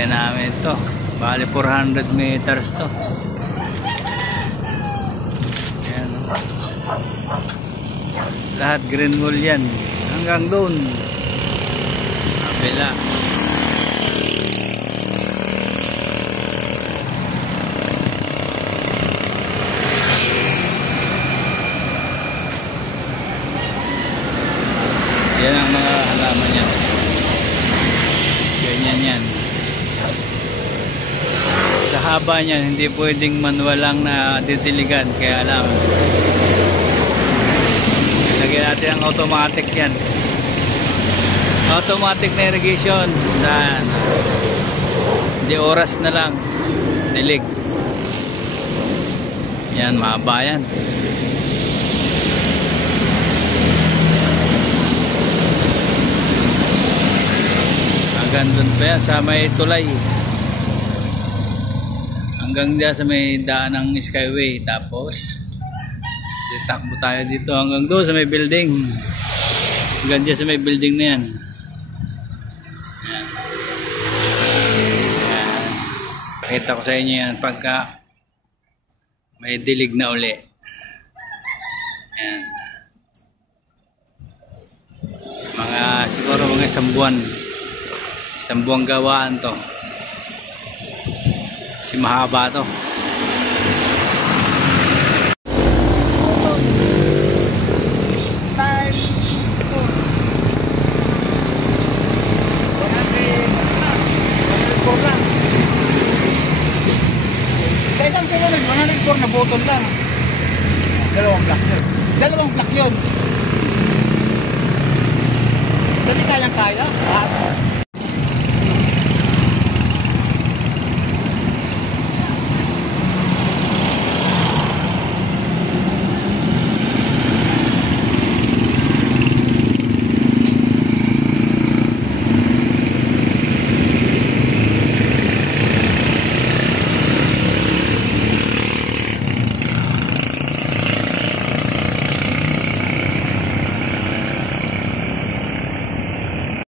Diligan namin to. Bali 400 meters to. Ayan. Lahat green wall yan. Hanggang doon. Kabila. Yan ang mga halaman niya. Ganyan yan. Sa haba niyan, hindi pwedeng manual lang na didiligan. Kaya lang, lagyan natin ang automatic yan. Automatic na irrigation. Saan? Hindi, oras na lang. Dilig. Yan, mahaba yan. Hanggang doon pa yan sa may tulay. Hanggang dyan sa may daan ng Skyway. Tapos takbo tayo dito hanggang doon sa may building. Hanggang dyan sa may building na yan. Yan. Yan. Pakita ko sa inyo yan pagka may dilig na uli. Yan. Siguro mga isang buwan. Isang buwang gawaan to. Kasi mahaba to. Sa isang sunod, 104 na button lang. Dalawang block yun. Dalawang block yun. Dali kayang kaya.